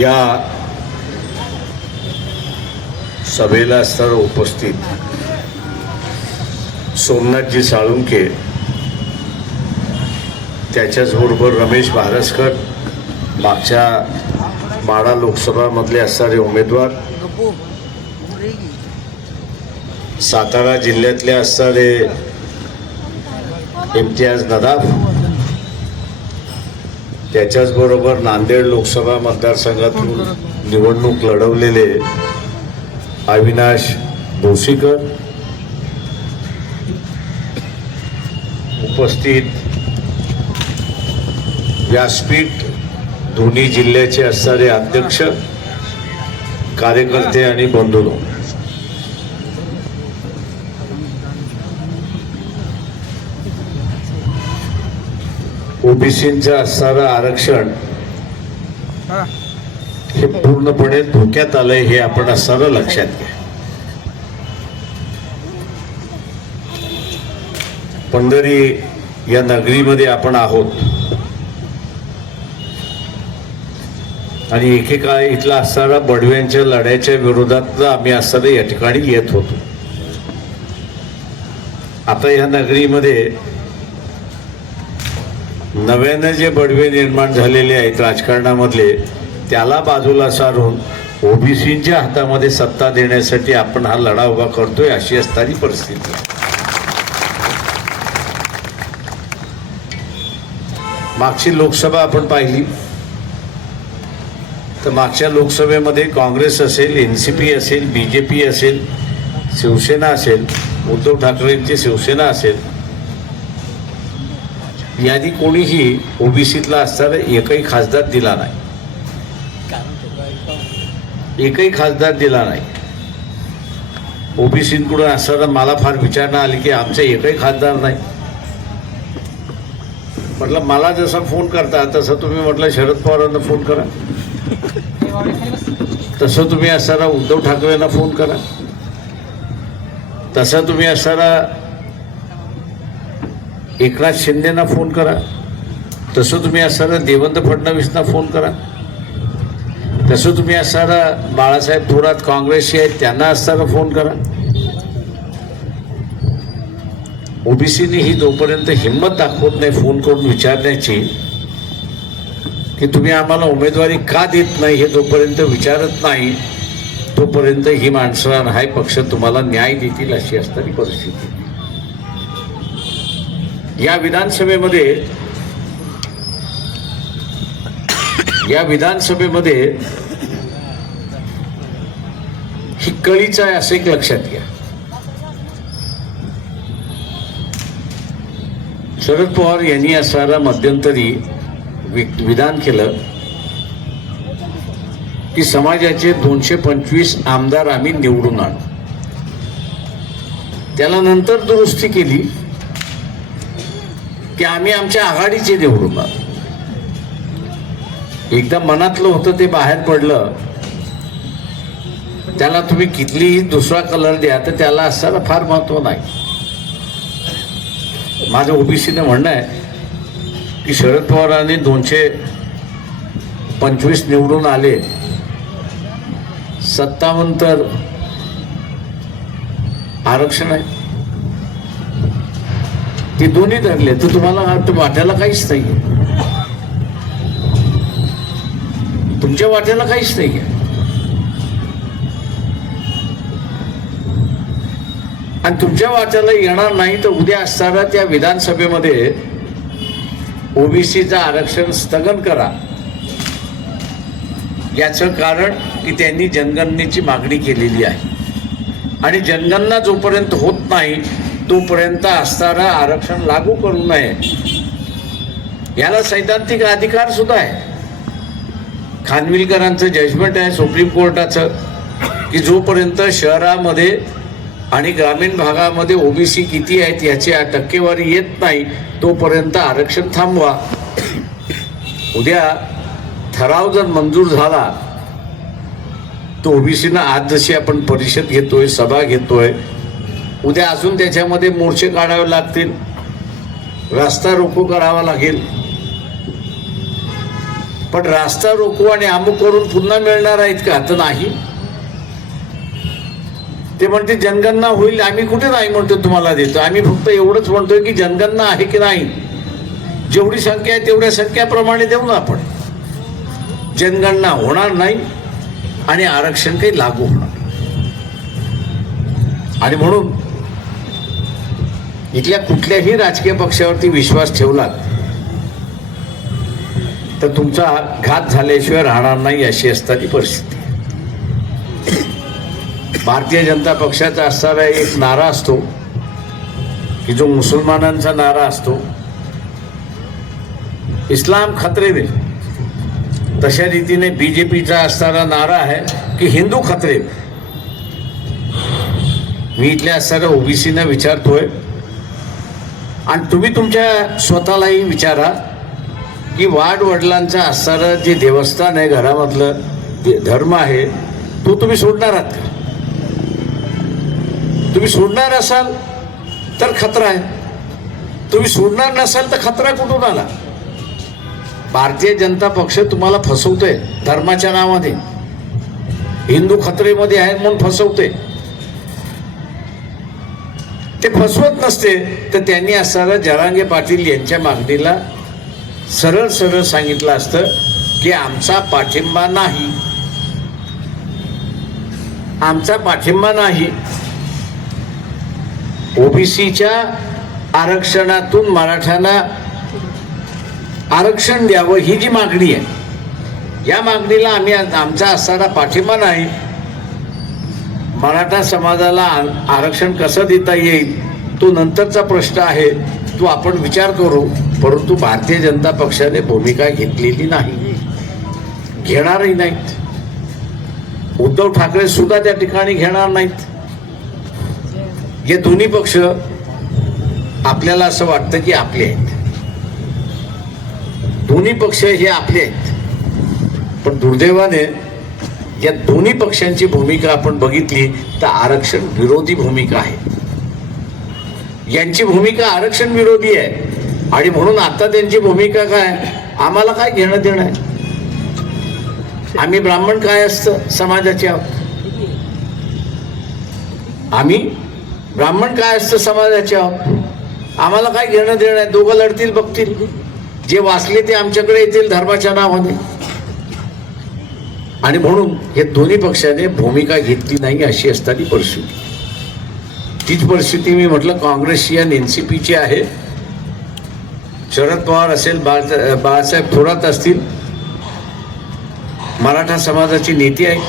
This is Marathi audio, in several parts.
या सभेला सर्व उपस्थित सोमनाथजी साळुंखे, त्याच्याचबरोबर रमेश भारसकर, मागच्या माढा लोकसभा मधले असणारे उमेदवार, सातारा जिल्ह्यातले असणारे इम्तियाज नदाफ, त्याच्याचबरोबर नांदेड लोकसभा मतदारसंघातून निवडणूक लढवलेले अविनाश भोसीकर, उपस्थित व्यासपीठ दोन्ही जिल्ह्याचे असणारे अध्यक्ष, कार्यकर्ते आणि बंधूंनो, ओबीसींचं असणारं आरक्षण हे पूर्णपणे धोक्यात आलंय हे आपण असणारं लक्षात घ्या. पंढरी या नगरीमध्ये आपण आहोत आणि एकेकाळ इथला असणारा बडव्यांच्या लढ्याच्या विरोधात आम्ही असणारे या ठिकाणी येत होतो. आता या नगरीमध्ये नव्यानं जे बडवे निर्माण झालेले आहेत राजकारणामधले, त्याला बाजूला सारून ओबीसींच्या हातामध्ये सत्ता देण्यासाठी आपण हा लढा उभा करतोय, अशी असणारी परिस्थिती. मागची लोकसभा आपण पाहिली तर मागच्या लोकसभेमध्ये काँग्रेस असेल, एनसीपी असेल, बीजेपी असेल, शिवसेना असेल, उद्धव ठाकरेंची शिवसेना असेल, यादी कोणीही ओबीसीतला असणारा एकही खासदार दिला नाही, एकही खासदार दिला नाही. ओबीसींकडून असणारा मला फार विचारणा आली की आमचा एकही खासदार नाही. म्हटलं मला जसा फोन करता तसं तुम्ही म्हटलं शरद पवारांना फोन करा, तसं तुम्ही असणारा उद्धव ठाकरेंना फोन करा, तसं तुम्ही असणारा एकनाथ शिंदेना फोन करा, तसं तुम्ही असणारा देवेंद्र फडणवीसना फोन करा, तसं तुम्ही असणारा बाळासाहेब थोरात काँग्रेसचे आहेत त्यांना असणारा फोन करा. ओबीसीने ही जोपर्यंत हिंमत दाखवत नाही फोन करून विचारण्याची की तुम्ही आम्हाला उमेदवारी का देत नाही, हे जोपर्यंत विचारत नाही तोपर्यंत ही माणसं हा पक्ष तुम्हाला न्याय देतील, अशी असणारी परिस्थिती. या विधानसभेमध्ये ही कळीच आहे असं एक लक्षात घ्या. शरद पवार यांनी असणारा मध्यंतरी विधान केलं की समाजाचे 225 आमदार आम्ही निवडून आणू. त्याला नंतर दुरुस्ती केली की आम्ही आमच्या आघाडीचे निवडून आणू. एकदा मनातलं होतं ते बाहेर पडलं, त्याला तुम्ही कितीही दुसरा कलर द्या तर त्याला असणारा फार महत्व नाही. माझं ओबीसीने म्हणणं आहे की शरद पवारांनी 225 निवडून आले, 57 तर आरक्षण आहे, ते दोन्ही धरले तर तुम्हाला वाट्याला काहीच नाही, तुमच्या वाट्याला काहीच नाही. आणि तुमच्या वाट्याला येणार नाही तर उद्या असताना त्या विधानसभेमध्ये ओबीसीचं आरक्षण स्थगन करा. याचं कारण की त्यांनी जनगणनेची मागणी केलेली आहे आणि जनगणना जोपर्यंत होत नाही तोपर्यंत असणारं आरक्षण लागू करू नये. याला सैद्धांतिक अधिकार सुद्धा आहे. खानविलकरांचं जजमेंट आहे सुप्रीम कोर्टाचं की जोपर्यंत शहरामध्ये आणि ग्रामीण भागामध्ये ओबीसी किती आहेत याची टक्केवारी येत नाही तोपर्यंत आरक्षण थांबवा. उद्या ठराव जर मंजूर झाला तो ओबीसीना आज जशी आपण परिषद घेतोय, सभा घेतोय, उद्या अजून त्याच्यामध्ये मोर्चे काढावे लागतील, रस्ता रोको करावा लागेल. पण रास्ता रोको आणि अमुक करून पुन्हा मिळणार आहेत का? तर नाही. ते म्हणते जनगणना होईल. आम्ही कुठे नाही म्हणतो तुम्हाला देतो. आम्ही फक्त एवढंच म्हणतोय की जनगणना आहे की नाही, जेवढी संख्या आहे तेवढ्या संख्याप्रमाणे देऊ ना आपण. जनगणना होणार नाही आणि आरक्षण काही लागू होणार. आणि म्हणून इथल्या कुठल्याही राजकीय पक्षावरती विश्वास ठेवला तर तुमचा घात झाल्याशिवाय राहणार नाही, अशी असणारी परिस्थिती. भारतीय जनता पक्षाचा असणारा एक नारा असतो की जो मुसलमानांचा नारा असतो, इस्लाम खतरे में. तशा रीतीने बीजेपीचा असणारा नारा आहे की हिंदू खतरे में. मी इथल्या असणाऱ्या ओबीसीना विचारतोय आणि तुम्ही तुमच्या स्वतःलाही विचारा की वाडवडिलांचं असणारं जे देवस्थान आहे, घरामधलं धर्म आहे, तो तुम्ही सोडणार आहात का? तुम्ही सोडणार असाल तर खतरा आहे, तुम्ही सोडणार नसाल तर खतरा कुठून आला? भारतीय जनता पक्ष तुम्हाला फसवतोय धर्माच्या नावाने, हिंदू खतरेमध्ये आहे म्हणून फसवते. ते फसवत नसते तर त्यांनी असणारा जरांगे पाटील यांच्या मागणीला सरळ सरळ सांगितलं असतं की आमचा पाठिंबा नाही, आमचा पाठिंबा नाही. ओबीसीच्या आरक्षणातून मराठ्यांना आरक्षण द्यावं ही जी मागणी आहे, या मागणीला आम्ही आमचा असणारा पाठिंबा नाही. मराठा समाजाला आरक्षण कसं देता येईल तो नंतरचा प्रश्न आहे, तो आपण विचार करू. परंतु भारतीय जनता पक्षाने भूमिका घेतलेली नाही, घेणारही नाहीत. उद्धव ठाकरे सुद्धा त्या ठिकाणी घेणार नाहीत. हे दोन्ही पक्ष आपल्याला असं वाटतं की आपले आहेत, दोन्ही पक्ष हे आपले आहेत. पण दुर्दैवाने या दोन्ही पक्षांची भूमिका आपण बघितली तर आरक्षण विरोधी भूमिका आहे. यांची भूमिका आरक्षण विरोधी आहे आणि म्हणून आता त्यांची भूमिका काय, आम्हाला काय घेणं देणं आहे, आम्ही ब्राह्मण काय असतं समाजाचे आहोत, आम्ही ब्राह्मण काय असतं समाजाचे आहोत, आम्हाला काय घेणं देणं आहे. दोघं लढतील बघतील, जे वाचले ते आमच्याकडे येतील धर्माच्या नावाने. आणि म्हणून हे दोन्ही पक्षाने भूमिका घेतली नाही, अशी असणारी परिस्थिती. तीच परिस्थिती मी म्हटलं काँग्रेसची आणि एनसीपीची आहे. शरद पवार असेल, बाळासाहेब थोरात असतील, मराठा समाजाची नेते आहेत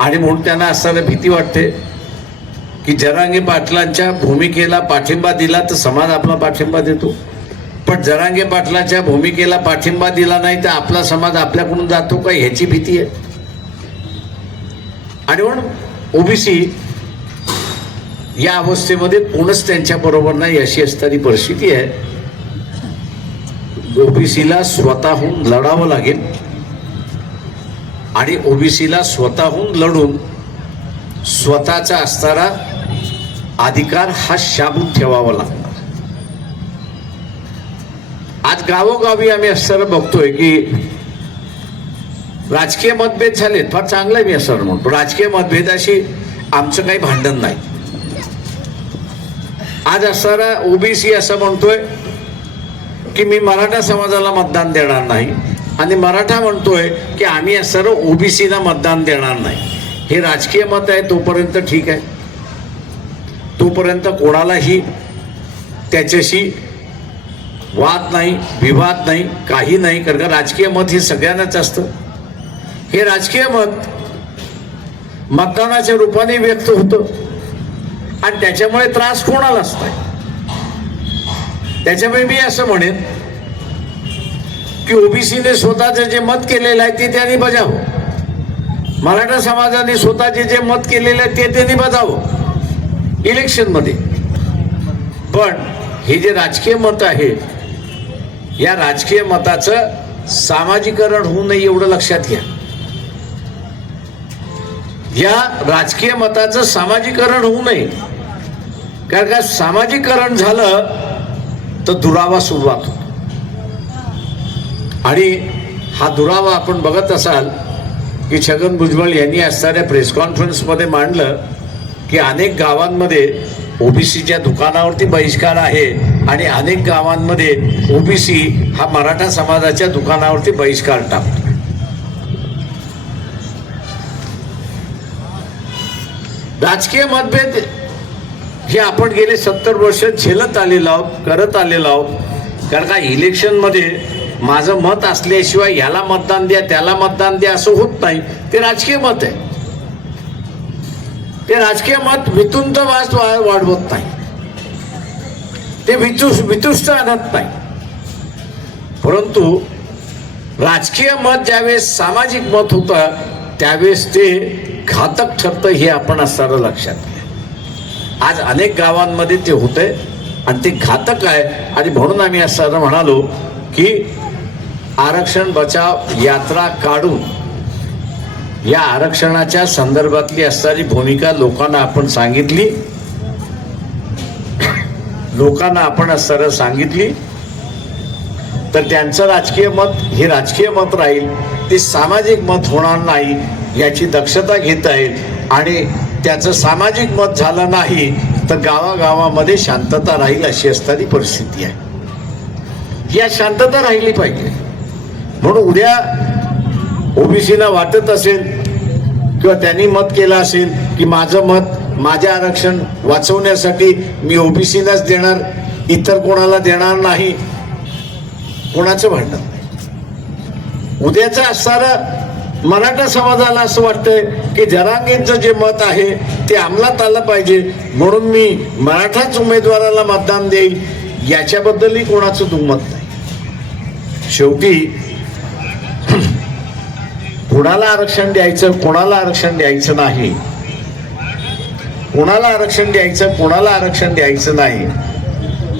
आणि म्हणून त्यांना असताना भीती वाटते की जरांगे पाटलांच्या भूमिकेला पाठिंबा दिला तर समाज आपला पाठिंबा देतो, पण जरांगे पाटलाच्या भूमिकेला पाठिंबा दिला नाही तर आपला समाज आपल्याकडून जातो का, ह्याची भीती आहे. आणि म्हणून ओबीसी या अवस्थेमध्ये कोणच त्यांच्या बरोबर नाही, अशी असणारी परिस्थिती आहे. ओबीसीला स्वतःहून लढावं लागेल आणि ओबीसीला स्वतःहून लढून स्वतःचा असणारा अधिकार हा शाबूत ठेवावा लागणार. आज गावोगावी आम्ही असताना बघतोय की राजकीय मतभेद झालेत, फार चांगलं मी असं म्हणतो. राजकीय मतभेदाशी आमचं काही भांडण नाही. आज असणारा ओबीसी असं म्हणतोय की मी मराठा समाजाला मतदान देणार नाही आणि मराठा म्हणतोय की आम्ही असणारा ओबीसीला मतदान देणार नाही. हे राजकीय मत आहे, तोपर्यंत ठीक आहे, तोपर्यंत कोणालाही त्याच्याशी वाद नाही, विवाद नाही, काही नाही. कारण का राजकीय मत हे सगळ्यांनाच असतं. हे राजकीय मत मतदानाच्या रूपाने व्यक्त होतं आणि त्याच्यामुळे त्रास कोणालाच नाही. त्याच्यामुळे मी असं म्हणेन की ओबीसीने स्वतःचं जे मत केलेलं आहे ते त्यांनी बजावं, मराठा समाजाने स्वतःचे जे मत केलेलं आहे ते त्यांनी बजावं इलेक्शनमध्ये. पण हे जे राजकीय मत आहे, या राजकीय मताचं सामाजिकरण होऊ नये एवढं लक्षात घ्या. या राजकीय मताचं सामाजिकरण होऊ नये, कारण का सामाजिकरण झालं तर दुरावा सुरुवात होतो आणि हा दुरावा आपण बघत असाल की छगन भुजबळ यांनी असणाऱ्या प्रेस कॉन्फरन्समध्ये मांडलं की अनेक गावांमध्ये ओबीसीच्या दुकानावरती बहिष्कार आहे आणि अनेक गावांमध्ये ओबीसी हा मराठा समाजाच्या दुकानावरती बहिष्कार टाकतो. राजकीय मतभेद हे आपण गेले 70 वर्ष झेलत आलेलो आहोत, करत आलेलो आहोत. कारण का इलेक्शनमध्ये माझं मत असल्याशिवाय याला मतदान द्या त्याला मतदान द्या असं होत नाही. ते राजकीय मत आहे. ते राजकीय मत वितुंत वाढवत नाही, ते वितुष्ट आणत नाही. परंतु राजकीय मत ज्यावेळेस सामाजिक मत होतं त्यावेळेस ते घातक ठरतं हे आपण असणारं लक्षात घ्या. आज अनेक गावांमध्ये ते होतंय आणि ते घातक आहे. आणि म्हणून आम्ही असं म्हणालो की आरक्षण बचाव यात्रा काढून या आरक्षणाच्या संदर्भातली असणारी भूमिका लोकांना आपण सांगितली, लोकांना आपण असणारं सांगितली तर त्यांचं राजकीय मत हे राजकीय मत राहील, ते सामाजिक मत होणार नाही याची दक्षता घेता येईल. आणि त्याचं सामाजिक मत झालं नाही तर गावागावामध्ये शांतता राहील अशी असणारी परिस्थिती आहे. या शांतता राहिली पाहिजे. म्हणून उद्या ओबीसीला वाटत असेल किंवा त्यांनी मत केलं असेल की माझं मत माझे आरक्षण वाचवण्यासाठी मी ओबीसीलाच देणार, इतर कोणाला देणार नाही, कोणाचं भांडण नाही. उद्याचं असणारं मराठा समाजाला असं वाटतंय की जरांगेंचं जे मत आहे ते अंमलात आलं पाहिजे म्हणून मी मराठाच उमेदवाराला मतदान देईल, याच्याबद्दलही कोणाचं दुमत नाही. शेवटी कोणाला आरक्षण द्यायचं कोणाला आरक्षण द्यायचं नाही, कोणाला आरक्षण द्यायचं कोणाला आरक्षण द्यायचं नाही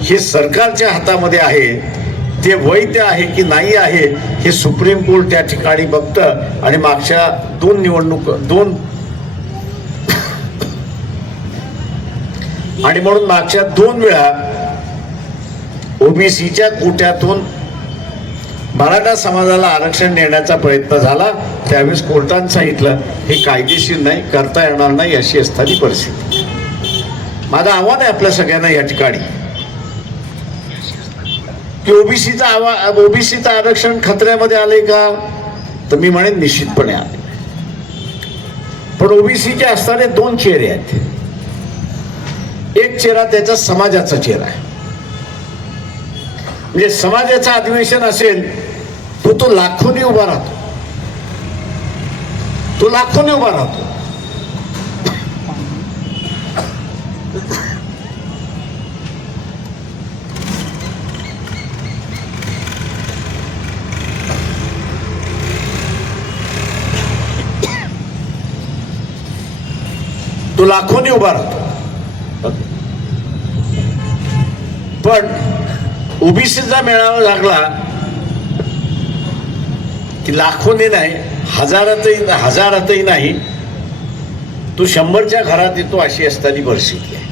हे सरकारच्या हातामध्ये आहे. ते वैध आहे की नाही आहे हे सुप्रीम कोर्ट त्या ठिकाणी बघतं. आणि मागच्या म्हणून मागच्या 2 वेळा ओबीसीच्या कोट्यातून मराठा समाजाला आरक्षण देण्याचा प्रयत्न झाला. त्यावेळेस कोर्टाने सांगितलं हे कायदेशीर नाही, करता येणार नाही अशी असणारी परिस्थिती. माझं आव्हान आहे आपल्या सगळ्यांना या ठिकाणी की ओबीसीचं आरक्षण खतऱ्यामध्ये आलंय का, तर मी म्हणेन निश्चितपणे आले. पण ओबीसीचे असणारे 2 चेहरे आहेत. एक चेहरा त्याचा समाजाचा चेहरा आहे. म्हणजे समाजाचं अधिवेशन असेल तो लाखोनी उभा राहतो, तो लाखोनी उभा राहतो. तो लाखोनी उभा राहतो. पण ओबीसीचा मेळावा लागला की लाखोनी नाही, हजारातही नाही, तो 100च्या घरात येतो अशी असणारी परिस्थिती आहे.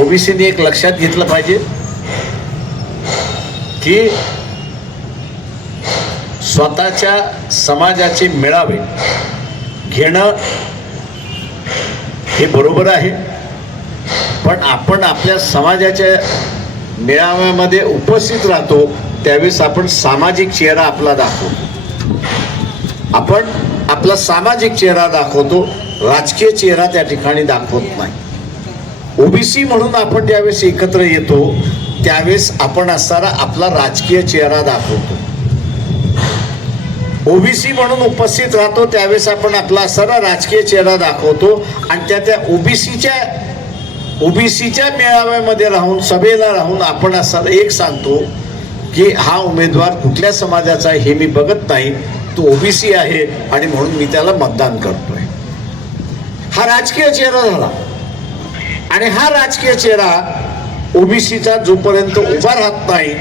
ओबीसीने एक लक्षात घेतलं पाहिजे की स्वतःच्या समाजाचे मेळावे घेणं हे बरोबर आहे. पण आपण आपल्या समाजाच्या मेळाव्यामध्ये उपस्थित राहतो त्यावेळेस आपण सामाजिक चेहरा आपला दाखवतो, आपण आपला सामाजिक चेहरा दाखवतो, राजकीय चेहरा त्या ठिकाणी दाखवत नाही. ओबीसी म्हणून आपण ज्यावेळेस एकत्र येतो त्यावेळेस आपण असणारा आपला राजकीय चेहरा दाखवतो. ओबीसी म्हणून उपस्थित राहतो त्यावेळेस आपण आपला असणारा राजकीय चेहरा दाखवतो. आणि त्या ओबीसीच्या मेळाव्यामध्ये राहून सभेला राहून आपण असं एक सांगतो की हा उमेदवार कुठल्या समाजाचा आहे हे मी बघत नाही, तो ओबीसी आहे आणि म्हणून मी त्याला मतदान करतोय. हा राजकीय चेहरा झाला. आणि हा राजकीय चेहरा ओबीसीचा जोपर्यंत उभा राहत नाही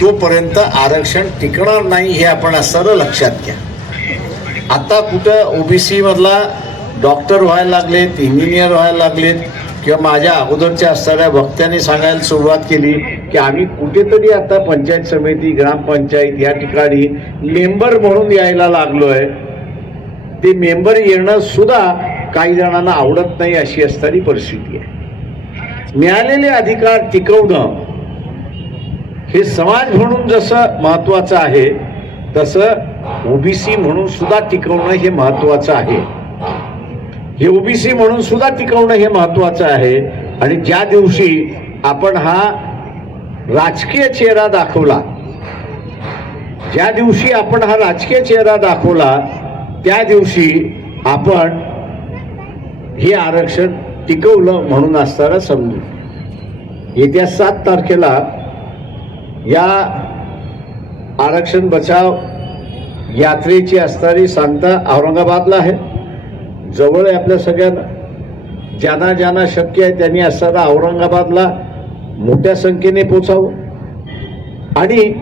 तोपर्यंत आरक्षण टिकणार नाही हे आपण असं लक्षात घ्या. आता कुठं ओबीसी मधला डॉक्टर व्हायला लागलेत, इंजिनियर व्हायला लागलेत, किंवा माझ्या अगोदरच्या असणाऱ्या वक्त्यांनी सांगायला सुरुवात केली की आम्ही कुठेतरी आता पंचायत समिती, ग्रामपंचायत या ठिकाणी मेंबर म्हणून यायला लागलोय. ते मेंबर येणं सुद्धा काही जणांना आवडत नाही अशी असणारी परिस्थिती आहे. मिळालेले अधिकार टिकवणं हे समाज म्हणून जसं महत्वाचं आहे तसं ओबीसी म्हणून सुद्धा टिकवणं हे महत्वाचं आहे. हे ओबीसी म्हणून सुद्धा टिकवणं हे महत्वाचं आहे. आणि ज्या दिवशी आपण हा राजकीय चेहरा दाखवला, ज्या दिवशी आपण हा राजकीय चेहरा दाखवला त्या दिवशी आपण हे आरक्षण टिकवलं म्हणून असताना समजू. येत्या 7 तारखेला या आरक्षण बचाव यात्रेची असणारी सांगता औरंगाबादला आहे. जवळ आहे आपल्या सगळ्यांना. ज्यांना ज्यांना शक्य आहे त्यांनी असताना औरंगाबादला मोठ्या संख्येने पोचावं आणि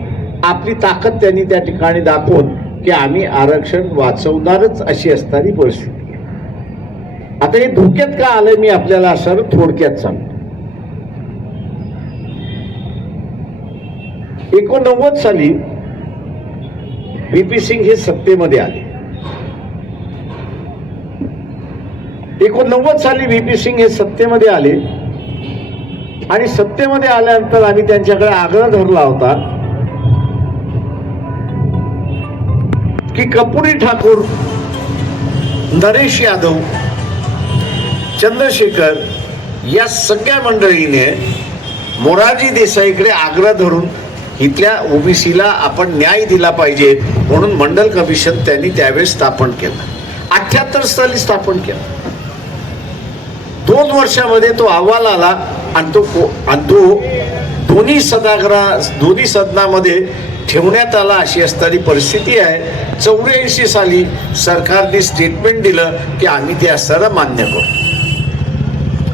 आपली ताकद त्यांनी त्या ठिकाणी दाखवून की आम्ही आरक्षण वाचवणारच अशी असणारी परिस्थिती आहे. आता हे धोक्यात का आलंय मी आपल्याला असं थोडक्यात सांगतो. 1989 साली व्ही.पी. सिंग हे सत्तेमध्ये आले. 1989 साली व्ही.पी. सिंग हे सत्तेमध्ये आले आणि सत्तेमध्ये आल्यानंतर आम्ही त्यांच्याकडे आग्रह धरला होता की कर्पूरी ठाकूर, नरेश यादव, चंद्रशेखर या सगळ्या मंडळीने मोरारजी देसाईकडे आग्रह धरून इथल्या ओबीसीला आपण न्याय दिला पाहिजे म्हणून मंडल कमिशन त्यांनी त्यावेळेस स्थापन केलं. 78 साली स्थापन केलं. 2 वर्षामध्ये तो अहवाल आला आणि तो दोन्ही सदनामध्ये ठेवण्यात आला अशी असणारी परिस्थिती आहे. 84 साली सरकारने स्टेटमेंट दिलं की आम्ही ते असताना मान्य करतो.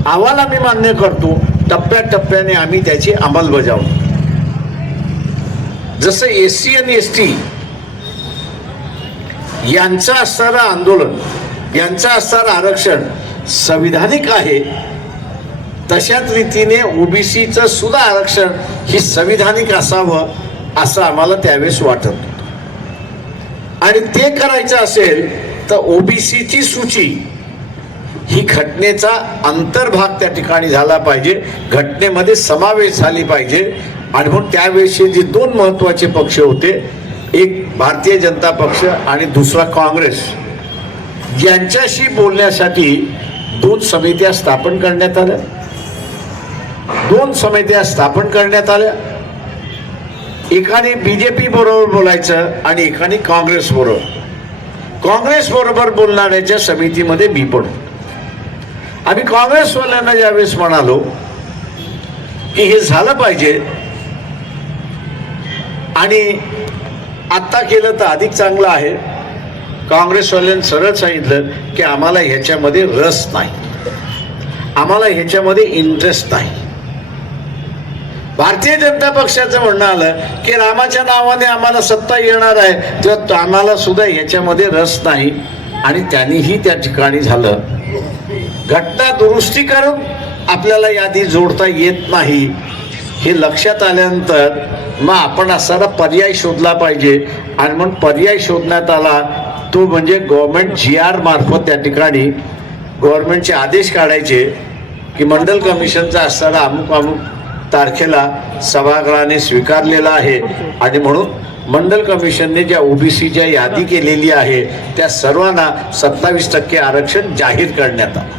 अहवाल आम्ही मान्य करतो. टप्प्याटप्प्याने आम्ही त्याची अंमलबजावणी. जसं SC आणि ST यांचं असणारं आंदोलन, यांचं असणारं आरक्षण संविधानिक आहे, तशाच रीतीने ओबीसीचं सुद्धा आरक्षण ही संविधानिक असावं असं आम्हाला त्यावेळेस वाटत होतं. आणि ते करायचं असेल तर ओबीसीची सूची ही घटनेचा अंतर्भाग त्या ठिकाणी झाला पाहिजे, घटनेमध्ये समावेश झाली पाहिजे. आणि म्हणून त्यावेळेसचे जे 2 महत्वाचे पक्ष होते, एक भारतीय जनता पक्ष आणि दुसरा काँग्रेस, यांच्याशी बोलण्यासाठी 2 समित्या स्थापन करण्यात आल्या. 2 समित्या स्थापन करण्यात आल्या. एकाने बीजेपी बरोबर बोलायचं आणि एकाने काँग्रेस बरोबर बोलणाऱ्याच्या समितीमध्ये मी पण. आम्ही काँग्रेसवाल्यांना ज्यावेळेस म्हणालो की हे झालं पाहिजे आणि आत्ता केलं तर अधिक चांगलं आहे, काँग्रेसवाल्यांनी सरळ सांगितलं की आम्हाला ह्याच्यामध्ये रस नाही, आम्हाला ह्याच्यामध्ये इंटरेस्ट नाही. भारतीय जनता पक्षाचं म्हणणं आलं की रामाच्या नावाने आम्हाला सत्ता येणार आहे, तर आम्हाला सुद्धा ह्याच्यामध्ये रस नाही. आणि त्यांनीही त्या ठिकाणी झालं. घटना दुरुस्ती करून आपल्याला यादी जोडता येत नाही हे लक्षात आल्यानंतर मग आपण असा पर्याय शोधला पाहिजे. आणि म्हणून पर्याय शोधण्यात आला तो म्हणजे गव्हर्नमेंट GR मार्फत त्या ठिकाणी गव्हर्नमेंटचे आदेश काढायचे की मंडल कमिशनचा असणारा अमुक तारखेला सभागृहाने स्वीकारलेला आहे. आणि म्हणून मंडल कमिशनने ज्या ओबीसीच्या यादी केलेली आहे त्या सर्वांना 27% आरक्षण जाहीर करण्यात आलं.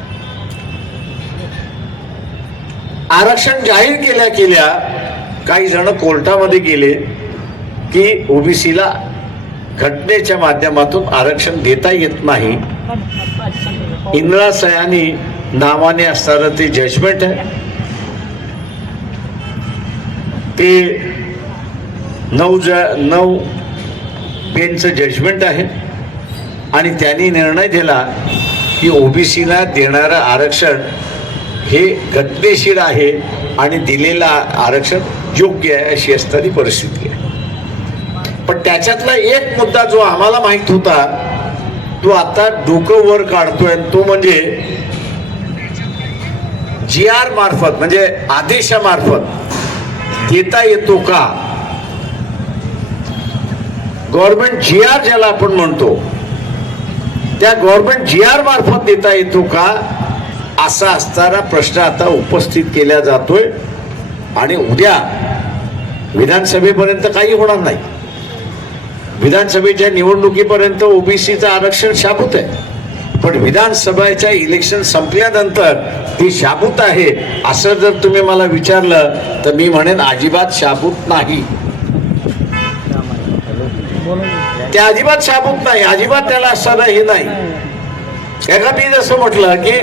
आरक्षण जाहीर केल्या काही जण कोर्टामध्ये गेले की ओबीसीला घटनेच्या माध्यमातून आरक्षण देता येत नाही. इंदिरा सयानी नावाने असणारं ते जजमेंट आहे, ते 9 बेंचचं जजमेंट आहे. आणि त्यांनी निर्णय दिला की ओबीसीला देणारं आरक्षण हे घटनेशीर आहे आणि दिलेलं आरक्षण योग्य आहे अशी असणारी परिस्थिती आहे. पण त्याच्यातला एक मुद्दा जो आम्हाला माहित होता तो आता डोकं वर काढतोय, तो म्हणजे GR मार्फत म्हणजे आदेशामार्फत देता येतो का? गव्हर्नमेंट GR ज्याला आपण म्हणतो त्या गव्हर्नमेंट GR मार्फत देता येतो का, असा असणारा प्रश्न आता उपस्थित केला जातोय. आणि उद्या विधानसभेपर्यंत काही होणार नाही. विधानसभेच्या निवडणुकीपर्यंत ओबीसीचं आरक्षण शाबूत आहे, पण विधानसभेच्या इलेक्शन संपल्यानंतर ती शाबूत आहे असं जर तुम्ही मला विचारलं तर मी म्हणेन अजिबात शाबूत नाही. ते अजिबात शाबूत नाही, अजिबात त्याला असणारं हे नाही. एका मी जसं म्हटलं की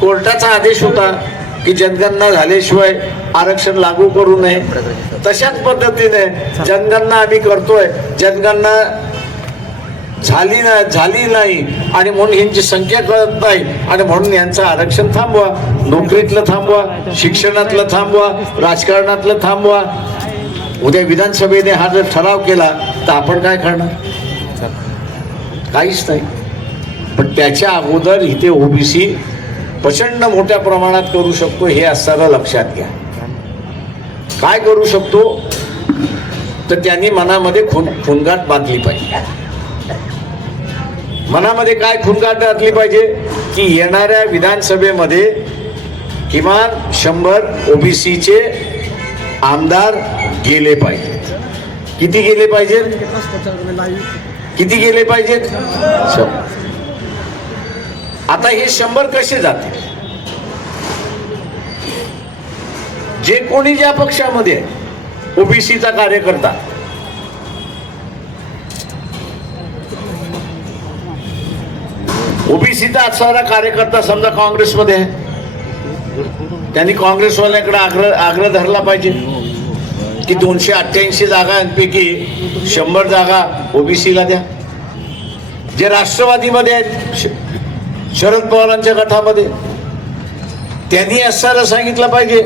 कोर्टाचा आदेश होता की जनगणना झाल्याशिवाय आरक्षण लागू करू नये, तशाच पद्धतीने जनगणना आम्ही करतोय, जनगणना झाली नाही आणि म्हणून यांची संख्या कळत नाही आणि म्हणून यांचं आरक्षण थांबवा, नोकरीतलं थांबवा, शिक्षणातलं थांबवा, राजकारणातलं थांबवा. उद्या विधानसभेने हा जर ठराव केला तर आपण काय करणार? काहीच नाही. पण त्याच्या अगोदर इथे ओबीसी प्रचंड मोठ्या प्रमाणात करू शकतो हे असणारं लक्षात घ्या. काय करू शकतो तर त्यांनी मनामध्ये खुणगाठ बांधली पाहिजे. मनामध्ये काय खुणगाठ बांधली पाहिजे की येणाऱ्या विधानसभेमध्ये किमान 100 ओबीसीचे आमदार गेले पाहिजेत. किती गेले पाहिजेत? किती गेले पाहिजेत? 100. आता हे 100 कसे जाते? जे कोणी ज्या पक्षामध्ये आहे, ओबीसीचा कार्यकर्ता, ओबीसीचा असणारा कार्यकर्ता समजा काँग्रेसमध्ये आहे, त्यांनी काँग्रेसवाल्यांकडे आग्रह धरला पाहिजे की 288 जागांपैकी 100 जागा ओबीसीला द्या. जे राष्ट्रवादीमध्ये आहेत, शरद पवारांच्या गटामध्ये, त्यांनी असणारं सांगितलं पाहिजे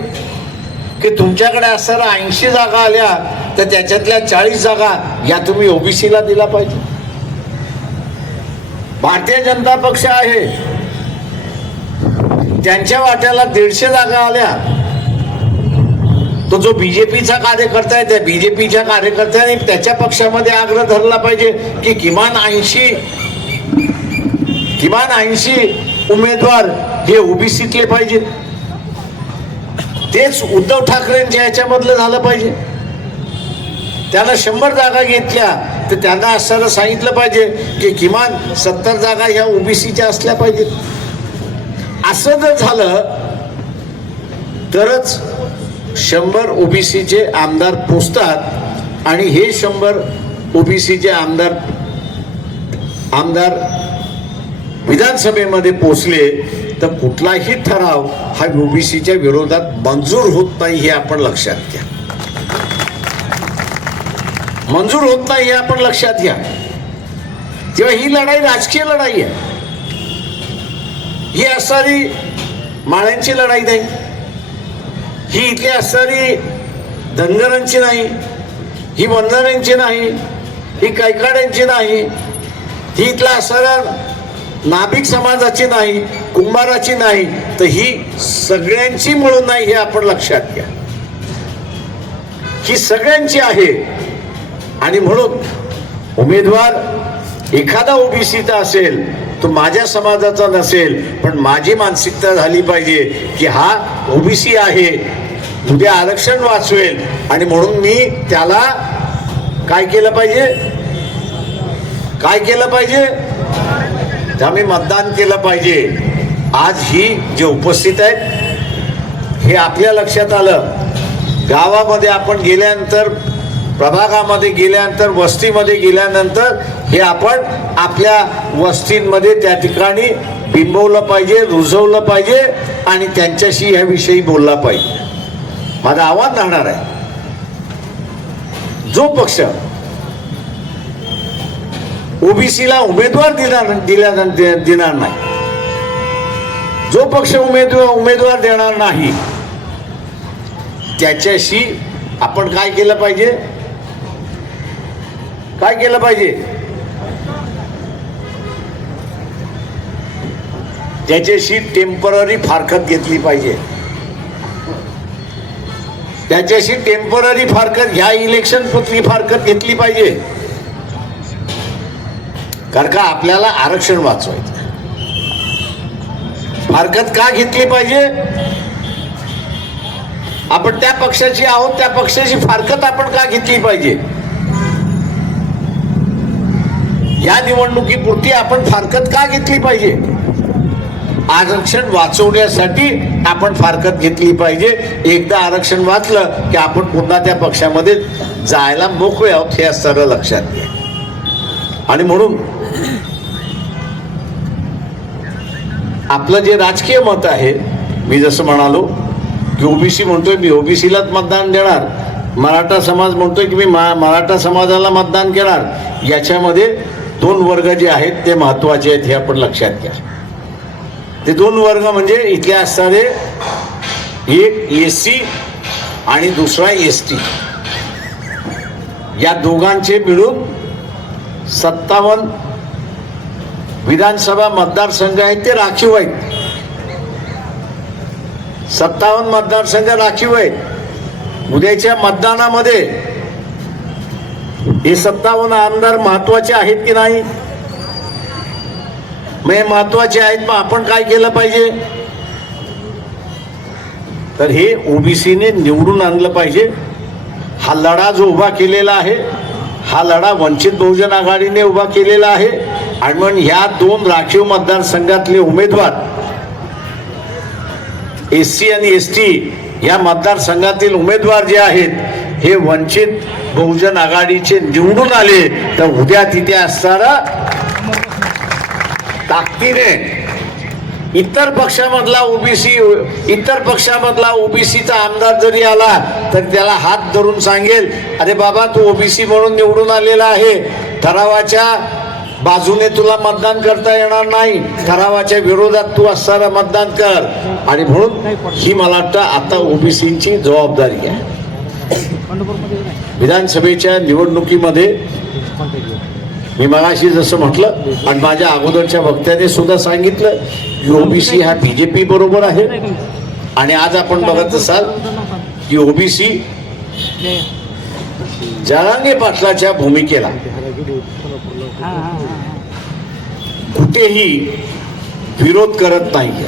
की तुमच्याकडे असणारा 80 जागा आल्या तर त्याच्यातल्या 40 जागा या तुम्ही ओबीसीला दिला पाहिजे. भारतीय जनता पक्ष आहे, त्यांच्या वाट्याला 150 जागा आल्या, तो जो बीजेपीचा कार्यकर्ता आहे त्या बीजेपीच्या कार्यकर्त्याने त्याच्या पक्षामध्ये आग्रह धरला पाहिजे की किमान 80 उमेदवार हे ओबीसीतले पाहिजे. तेच उद्धव ठाकरेंच्या याच्यामधलं झालं पाहिजे. त्यांना 100 जागा घेतल्या तर त्यांना असं सांगितलं पाहिजे की किमान 70 जागा ह्या ओबीसीच्या असल्या पाहिजेत. असं जर झालं तरच 100 ओबीसीचे आमदार पोचतात आणि हे 100 ओबीसीचे आमदार विधानसभेमध्ये पोचले तर कुठलाही ठराव हा ओबीसीच्या विरोधात मंजूर होत नाही हे आपण लक्षात घ्या. मंजूर होत नाही हे आपण लक्षात घ्या. तेव्हा ही लढाई राजकीय लढाई आहे. ही असणारी माळ्यांची लढाई नाही, ही इथली असणारी धनगरांची नाही, ही बंधाऱ्यांची नाही, ही कैकाड्यांची नाही, ही इथला असणारा नाभिक समाजाची नाही, कुंभाराची नाही, तर ही सगळ्यांची मिळून नाही हे आपण लक्षात घ्या. ही सगळ्यांची आहे. आणि म्हणून उमेदवार एखादा ओबीसीचा असेल तो माझ्या समाजाचा नसेल, पण माझी मानसिकता झाली पाहिजे की हा ओबीसी आहे, उद्या आरक्षण वाचवेल आणि म्हणून मी त्याला काय केलं पाहिजे, काय केलं पाहिजे, आम्ही मतदान केलं पाहिजे. आज ही जे उपस्थित आहेत हे आपल्या लक्षात आलं. गावामध्ये आपण गेल्यानंतर, प्रभागामध्ये गेल्यानंतर, वस्तीमध्ये गेल्यानंतर हे आपण आपल्या वस्तींमध्ये त्या ठिकाणी बिंबवलं पाहिजे, रुजवलं पाहिजे आणि त्यांच्याशी ह्याविषयी बोलला पाहिजे. माझं आव्हान राहणार आहे, जो पक्ष ओबीसीला उमेदवार देणार नाही, जो पक्ष उमेदवार देणार नाही, त्याच्याशी आपण काय केलं पाहिजे, काय केलं पाहिजे, त्याच्याशी टेम्पररी फारकत घेतली पाहिजे. त्याच्याशी टेम्पररी फारकत, ह्या इलेक्शन पुरती फारकत घेतली पाहिजे. कारण का आपल्याला आरक्षण वाचवायचं. फारकत का घेतली पाहिजे? आपण त्या पक्षाची आहोत, त्या पक्षाची फारकत आपण का घेतली पाहिजे? या निवडणुकीपुरती आपण फारकत का घेतली पाहिजे? आरक्षण वाचवण्यासाठी आपण फारकत घेतली पाहिजे. एकदा आरक्षण वाचलं की आपण पुन्हा त्या पक्षामध्ये जायला मोकळे आहोत, हे असतं लक्षात घ्या. आणि म्हणून आपलं जे राजकीय मत आहे, मी जसं म्हणालो की ओबीसी म्हणतोय मी ओबीसीलाच मतदान देणार, मराठा समाज म्हणतोय की मी मराठा समाजाला मतदान करणार. याच्यामध्ये दोन वर्ग जे आहेत ते महत्वाचे आहेत, हे आपण लक्षात घ्या. ते दोन वर्ग म्हणजे इथले असणारे एक एससी आणि दुसरा एसटी, या दोघांचे मिळून 57 विधानसभा मतदारसंघ आहेत, ते राखीव आहेत. 57 मतदारसंघ राखीव आहेत. उद्याच्या मतदानामध्ये हे 57 आमदार महत्वाचे आहेत की नाही? मग हे महत्वाचे आहेत, मग आपण काय केलं पाहिजे? तर हे ओबीसीने निवडून आणलं पाहिजे. हा लढा जो उभा केलेला आहे, हा लढा वंचित बहुजन आघाडीने उभा केलेला आहे. आणि म्हणून ह्या दोन राखीव मतदारसंघातले उमेदवार एससी आणि एसटी या मतदारसंघातील उमेदवार जे आहेत हे वंचित बहुजन आघाडीचे निवडून आले, तर उद्या तिथे असणारा ताकदीने इतर पक्षामधला ओबीसीचा आमदार जरी आला तर त्याला हात धरून सांगेल, अरे बाबा तू ओबीसी म्हणून निवडून आलेला आहे, ठरावाच्या बाजूने तुला मतदान करता येणार नाही, ठरावाच्या विरोधात तू असताना मतदान कर. आणि म्हणून ही मला वाटतं आता ओबीसीची जबाबदारी आहे. विधानसभेच्या निवडणुकीमध्ये मी मगाशी जसं म्हटलं आणि माझ्या अगोदरच्या वक्त्याने सुद्धा सांगितलं की ओबीसी हा बीजेपी बरोबर आहे. आणि आज आपण बघत असाल की ओबीसी जरांगे पाटलाच्या भूमिकेला कुठेही विरोध करत नाही.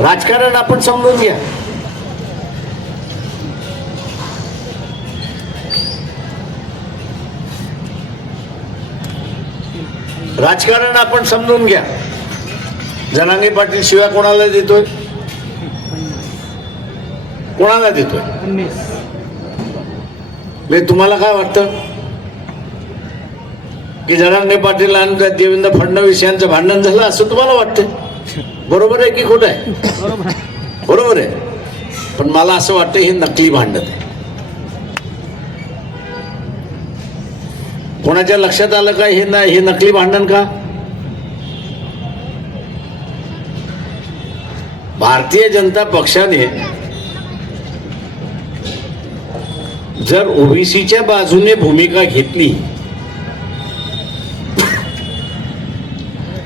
राजकारण आपण समजून घ्या. राजकारण आपण समजून घ्या. जरांगे पाटील शिव्या कोणाला देतोय? कोणाला देतोय? तुम्हाला काय वाटतं की जरांगे पाटील आणि देवेंद्र फडणवीस यांचं भांडण झालं असं तुम्हाला वाटतं? बरोबर आहे की खोटं आहे? बरोबर आहे. पण मला असं वाटतं हे नकली भांडण आहे. कोणाच्या लक्षात आलं का हे नकली भांडण का? भारतीय जनता पक्षाने जर ओबीसीच्या बाजूने भूमिका घेतली,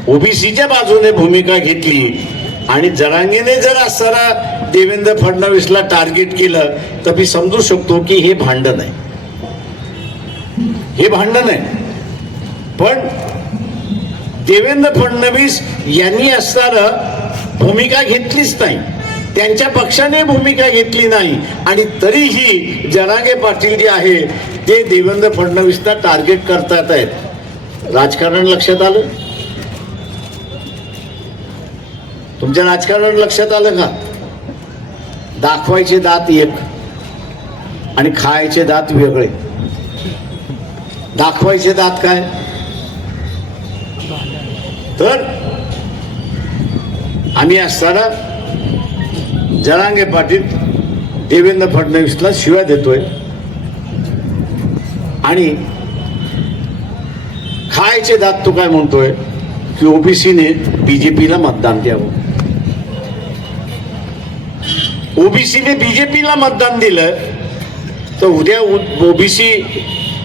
ओबीसीच्या बाजूने भूमिका घेतली आणि जरांगेने जर असताना देवेंद्र फडणवीसला टार्गेट केलं तर मी समजू शकतो की हे भांडण आहे, हे भांडण आहे. पण देवेंद्र फडणवीस यांनी असताना भूमिका घेतलीच नाही, त्यांच्या पक्षाने भूमिका घेतली नाही आणि तरीही जरांगे पाटील जे आहे ते देवेंद्र फडणवीसला टार्गेट करतात आहेत. राजकारण लक्षात आलं? तुमच्या राजकारण लक्षात आलं का? दाखवायचे दात एक आणि खायचे दात वेगळे. दाखवायचे दात काय? तर आम्ही असताना जरांगे पाटील देवेंद्र फडणवीसला शिव्या देतोय आणि खायचे दात तो काय म्हणतोय की ओबीसीने बीजेपीला मतदान द्यावं. ओबीसीने बीजेपीला मतदान दिलं तर उद्या ओबीसी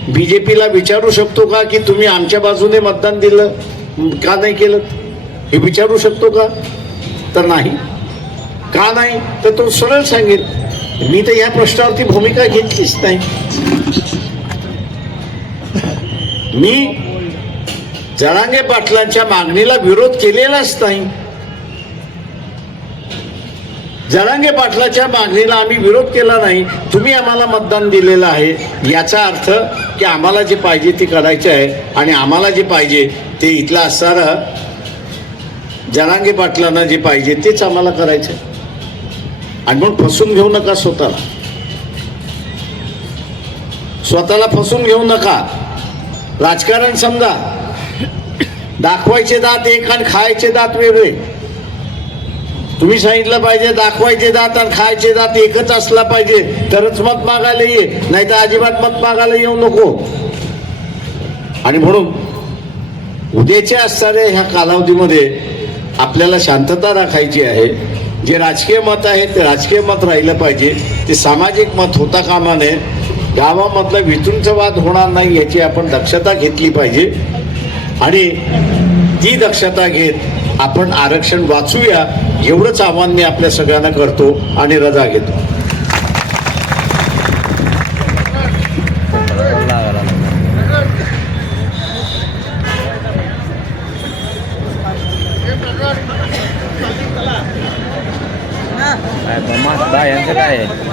बीजेपीला विचारू शकतो का की तुम्ही आमच्या बाजूने मतदान दिलं का नाही केलं? हे विचारू शकतो का? तर नाही. का नाही तर तो सरळ सांगेल. मी तर या प्रश्नावरती भूमिका घेतलीच नाही. मी जरांगे पाटलांच्या मागणीला विरोध केलेलाच नाही. जरांगे पाटलाच्या मागणीला आम्ही विरोध केला नाही. तुम्ही आम्हाला मतदान दिलेलं आहे, याचा अर्थ की आम्हाला जे पाहिजे ते करायचे आहे आणि आम्हाला जे पाहिजे ते इथला असणारं जरांगे पाटलांना जे पाहिजे तेच आम्हाला करायचं. आणि म्हणून फसून घेऊ नका स्वतःला फसून घेऊ नका. राजकारण समजा, दाखवायचे दात एक आणि खायचे दात वेगळे. तुम्ही सांगितलं पाहिजे दाखवायचे दात आणि खायचे दात एकच असला पाहिजे तरच मत मागायला ये, नाही तर अजिबात मत मागायला येऊ नको. आणि म्हणून उद्याच्या असणाऱ्या ह्या कालावधीमध्ये आपल्याला शांतता राखायची आहे. जे राजकीय मत आहे ते राजकीय मत राहिलं पाहिजे, ते सामाजिक मत होता कामा नये. गावामधला वितूंचा वाद होणार नाही याची आपण दक्षता घेतली पाहिजे. आणि ती दक्षता घेत आपण आरक्षण वाचूया एवढंच आव्हान मी आपल्या सगळ्यांना करतो आणि रजा घेतो. यांचं काय आहे